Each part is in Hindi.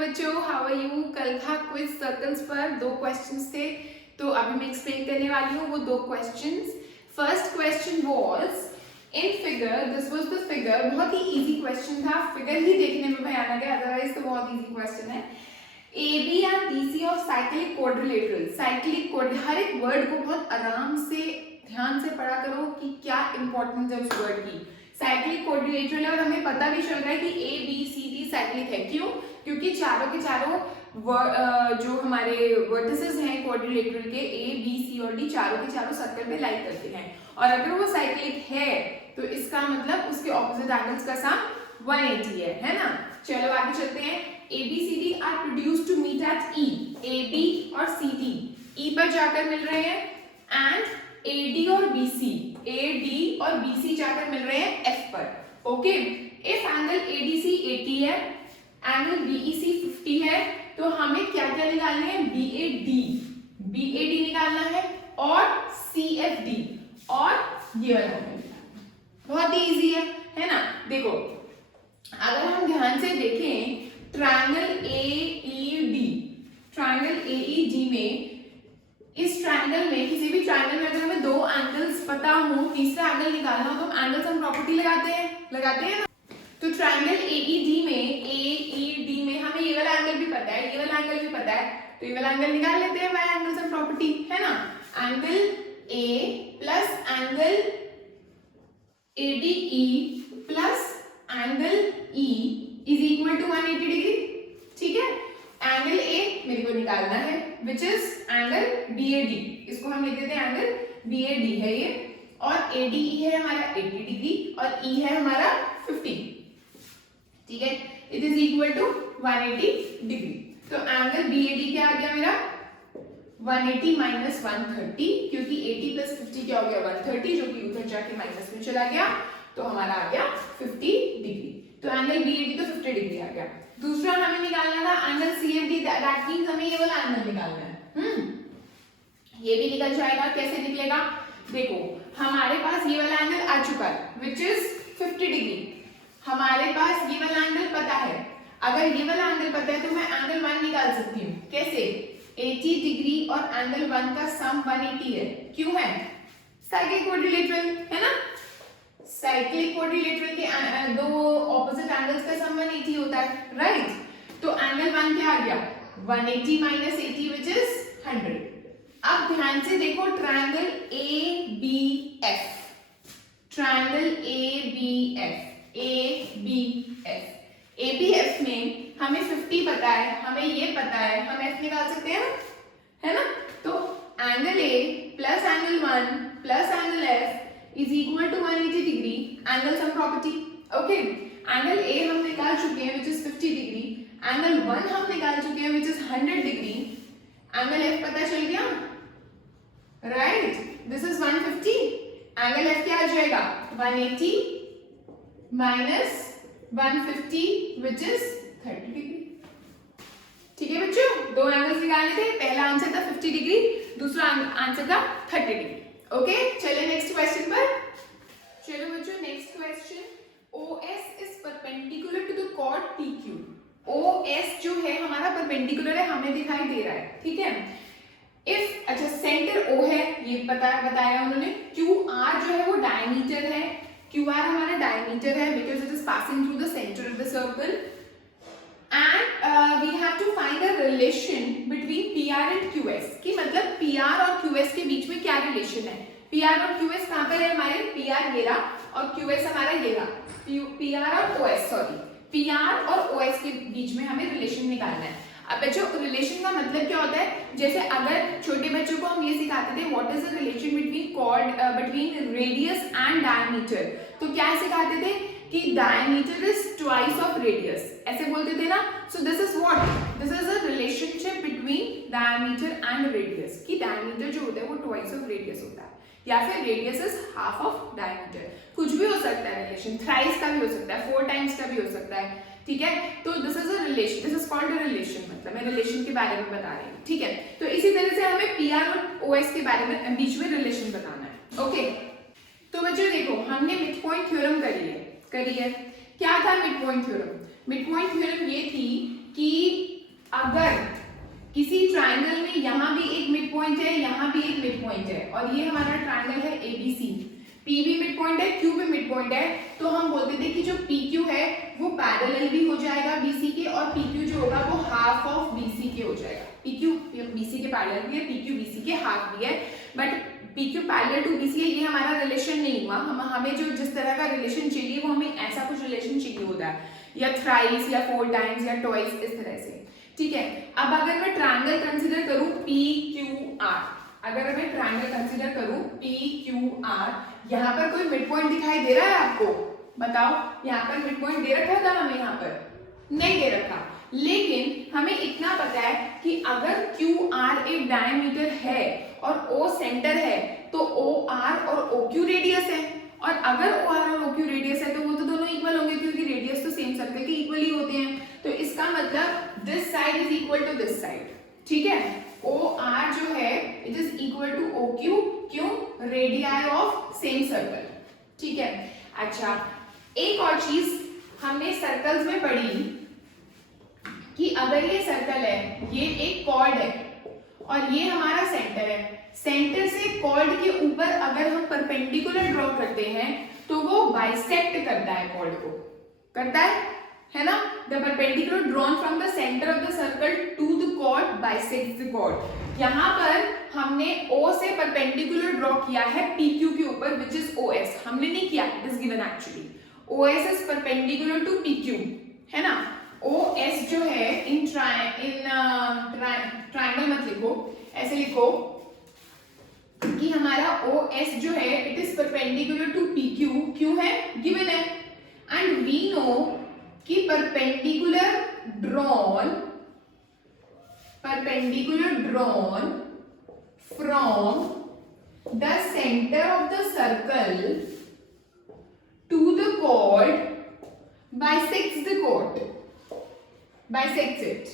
बच्चों, हाउ आर यू। कल था क्विज सर्कल्स पर 2 क्वेश्चंस थे, तो अभी मैं एक्सप्लेन करने वाली हूँ वो 2 questions. First question was in figure, this was the figure. बहुत ही इजी क्वेश्चन था, फिगर ही देखने में भयानक है, अदरवाइज तो बहुत इजी क्वेश्चन है। AB and BC of cyclic quadrilateral. Cyclic quadrilateral, हर एक वर्ड को बहुत आराम से ध्यान से पढ़ा करो कि क्या इंपॉर्टेंस है उस वर्ड की। साइक्लिक क्वाड्रिलेटरल है और हमें पता भी चल रहा है कि ABCD साइक्लिक है। क्यों? क्योंकि चारों के चारों जो हमारे वर्टिसेस हैं क्वाड्रिलेटरल के A, B, C और D, चारों के चारों सर्कल पे लाइक करते हैं। और अगर वो साइक्लिक है तो इसका मतलब उसके ऑपोजिट एंगल्स का सम 180 है ना। चलो आगे चलते हैं। ABCD are produced to meet at E। AB और CD E पर जाकर मिल रहे हैं एंड AD और AD और BC जाकर मिल रहे हैं F पर। ओके, इफ एंगल ADC 80 है, एंगल BEC 50 है, तो हमें क्या क्या निकालना है? BAD निकालना है और CFD और ये वाला बहुत ही इजी है ना। देखो अगर हम ध्यान से देखें ट्रायंगल AED में, इस ट्रायंगल में, किसी भी ट्रायंगल में अगर हमें 2 एंगल्स पता हो, तीसरा एंगल निकालना हो तो एंगल सम प्रॉपर्टी लगाते हैं ना। तो ट्रायंगल AED में हमें ये वाला एंगल भी पता है, ये वाला एंगल भी पता है, तो ये वाला एंगल निकाल लेते हैं बाय एंगल सम प्रॉपर्टी, है ना। Angle A plus angle ADE plus angle E is equal to 180 degree. ठीक है, एंगल A मेरे को निकालना है विच इज एंगल BAD, इसको हम लिख देते हैं एंगल BAD है ये, और ADE है हमारा 80 डिग्री और E है हमारा 50। ठीक है, it is equal to 180 degree. तो एंगल BAD क्या आ गया मेरा? 180 माइनस 130, क्योंकि 80 प्लस 50 क्या हो गया? 130, जो कि उधर जाके माइनस में चला गया, तो हमारा आ गया 50 डिग्री। तो एंगल BAD तो 50 डिग्री आ गया। दूसरा हमें निकालना था एंगल CFD, दैट मींस हमें ये वाला एंगल निकालना है। ये भी निकल जाएगा। कैसे निकलेगा? देखो हमारे पास ये वाला एंगल आ चुका है विच इज 50 डिग्री। हमारे पास ये वाला एंगल पता है, अगर ये वाला एंगल पता है तो मैं एंगल 1 निकाल सकती हूँ। कैसे? 80 डिग्री और एंगल 1 का सम 180 है। क्यों है? साइक्लिक क्वाड्रिलेटरल है ना। साइक्लिक क्वाड्रिलेटरल के 2 ऑपोजिट एंगल्स का सम 180 होता है, राइट। तो एंगल 1 क्या आ गया? 180 माइनस 80 विच इज 100। अब ध्यान से देखो ट्रायंगल ABF, ट्रायंगल ABF में हमें 50 पता है, हमें ये पता है, हम F निकाल सकते हैं ना, है ना। तो angle A plus angle 1 plus angle F is equal to 180 degree, angle sum property. Okay, angle A हम निकाल चुके हैं विच इज 50 डिग्री, एंगल 1 हम निकाल चुके हैं which is 100 degree, angle F पता चल गया, right. This is 150, angle F क्या आ जाएगा? 180 माइनस 150 विच इज 30 डिग्री। ठीक है बच्चों, 2 एंगल्स निकालने थे, पहला आंसर था 50 डिग्री, दूसरा आंसर था 30 डिग्री। ओके, चलिए नेक्स्ट क्वेश्चन पर। चलो बच्चों next question, OS is perpendicular to the chord PQ। OS जो है हमारा परपेंडिकुलर है, हमें दिखाई दे रहा है, ठीक है। इफ अच्छा सेंटर O है, ये बताया उन्होंने। QR जो है वो डायमीटर है, QR हमारा डायमीटर है because it is passing through the centre of the circle. And we have to find a relation between PR and QS, कि मतलब PR और QS के बीच में क्या रिलेशन है। PR और QS कहाँ पर है हमारे? PR ये रहा और QS हमारा ये रहा। PR और OS के बीच में हमें रिलेशन निकालना है। अब बच्चों रिलेशन का मतलब क्या होता है? जैसे अगर छोटे बच्चों को हम ये सिखाते थे what is the relation between radius and diameter, तो क्या सिखाते थे कि diameter is twice of radius, ऐसे बोलते थे ना। So this is what, this is a relationship between diameter and radius, कि डायमीटर जो होता है वो ट्वाइस ऑफ रेडियस होता है, या फिर radius is half of diameter. कुछ भी हो सकता है रिलेशन, थ्राइस का भी हो सकता है, 4 टाइम्स का भी हो सकता है, ठीक है। तो this is a relation, this is called a relation, मतलब मैं रिलेशन के बारे में बता रही हूँ, ठीक है। तो इसी तरह से हमें PR और OS के बारे में बीच में रिलेशन बताना है। ओके, तो बच्चों देखो हमने मिड पॉइंट थ्योरम करी है। क्या था mid point theorem? Mid point theorem ये थी कि ट्राइंगल में यहाँ भी एक मिड पॉइंट है, यहाँ भी एक मिड पॉइंट है, और ये हमारा ट्राइंगल है एबीसी। पी भी मिड पॉइंट है, क्यू भी मिड पॉइंट है, तो हम बोलते थे कि जो पी क्यू है वो पैरेलल भी हो जाएगा बीसी के, और पी क्यू जो होगा वो हाफ ऑफ बीसी के हो जाएगा। पी क्यू बीसी के पैरेलल भी है, पी क्यू बीसी के हाफ भी है, but P Q parallel to BC है, ये हमारा रिलेशन नहीं हुआ। हमें जो जिस तरह का रिलेशन चाहिए वो हमें ऐसा कुछ रिलेशन चाहिए होता है, या थ्राइस या 4 टाइम्स या ट्वाइस, इस तरह से, ठीक है। अब अगर मैं ट्राइंगल कंसीडर करूं पी क्यू आर, अगर मैं ट्राइंगल कंसीडर करूं पी क्यू आर, यहाँ पर कोई मिड पॉइंट दिखाई दे रहा है आपको? बताओ, यहाँ पर मिड पॉइंट दे रखा था हमें? यहाँ पर नहीं दे रखा, लेकिन हमें इतना पता है कि अगर क्यू आर एक डायमीटर है और ओ सेंटर है, तो ओ आर और ओ क्यू रेडियस है, और अगर ओ आर और ओ क्यू रेडियस है तो वो तो दोनों इक्वल होंगे, क्योंकि रेडियस तो सेम सर्कल के इक्वल ही होते हैं। तो इसका मतलब this side is equal to this side, ठीक है। ओ आर जो है it is equal to O Q, क्यों? रेडियाई ऑफ सेम सर्कल, ठीक है। अच्छा, एक और चीज हमने सर्कल्स में पढ़ी कि अगर ये सर्कल है, ये एक कॉर्ड है और ये हमारा सेंटर है, सेंटर से कॉर्ड के ऊपर अगर हम परपेंडिकुलर ड्रॉ करते हैं तो वो बाइसेक्ट करता है कॉर्ड को, करता है ना? The perpendicular drawn from the centre of the circle to the chord bisects the chord. यहाँ पर हमने O से परपेंडिकुलर ड्रॉ किया है PQ के ऊपर, विच इज OS। हमने नहीं किया, it is given actually. OS is perpendicular to PQ, है ना? OS जो है इन ट्राइंगल मत लिखो, ऐसे लिखो कि हमारा OS जो है it is perpendicular to PQ, क्यों है? गिवन है। एंड वी नो कि perpendicular drawn from the center of the circle to the chord bisects the chord, bisects it,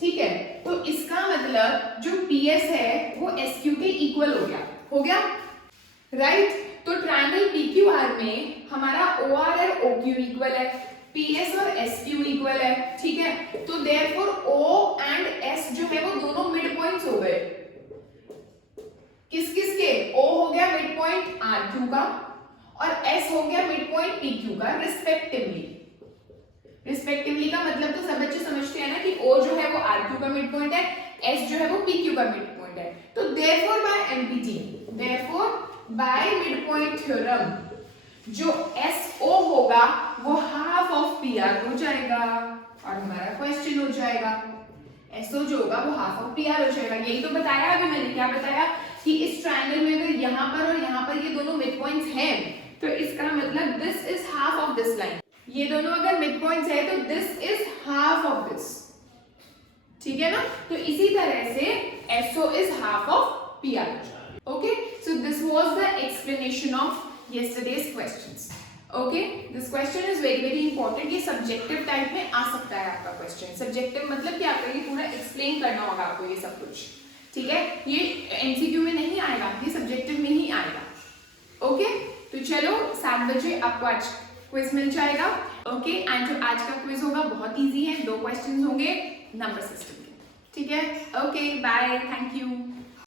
ठीक है। तो इसका मतलब जो PS है वो SQ के इक्वल हो गया, राइट? तो ट्रायंगल PQR में हमारा OR और OQ इक्वल है, PS और SQ इक्वल है, ठीक है। तो देयरफॉर O एंड S जो है वो दोनों मिड पॉइंट्स हो गए। किस किस के? O हो गया मिड पॉइंट RQ का और S हो गया मिड पॉइंट PQ का, रिस्पेक्टिवली। रिस्पेक्टिवली का मतलब तो सब बच्चे समझते हैं ना कि O जो है वो RQ का मिड पॉइंट है, S जो है वो PQ का मिड पॉइंट है। तो therefore by MPT, therefore by mid point theorem, जो SO होगा वो हाफ ऑफ PR हो जाएगा और हमारा क्वेश्चन हो जाएगा। SO जो होगा वो हाफ ऑफ PR हो जाएगा। यही तो बताया अभी मैंने, क्या बताया कि इस ट्रायंगल में अगर यहाँ पर और यहाँ पर ये दोनों मिड पॉइंट्स हैं तो इसका मतलब this is half of this line. ये दोनों अगर मिड पॉइंट्स है तो this is half of this, ठीक है ना? तो इसी तरह से SO is half of PR। Okay, so this was the explanation of yesterday's questions. Okay, this question is very very important. ये सब्जेक्टिव टाइप में आ सकता है आपका क्वेश्चन। सब्जेक्टिव मतलब कि आपको ये पूरा एक्सप्लेन करना होगा आपको ये सब कुछ, ठीक है। ये एमसीक्यू में नहीं आएगा, ये सब्जेक्टिव में ही आएगा। ओके, तो चलो 7 बजे आपको आज क्विज मिल जाएगा। ओके, एंड जो आज का क्विज होगा बहुत इजी है, 2 क्वेश्चन होंगे नंबर सिस्टम के, ठीक है। Okay, bye, thank you.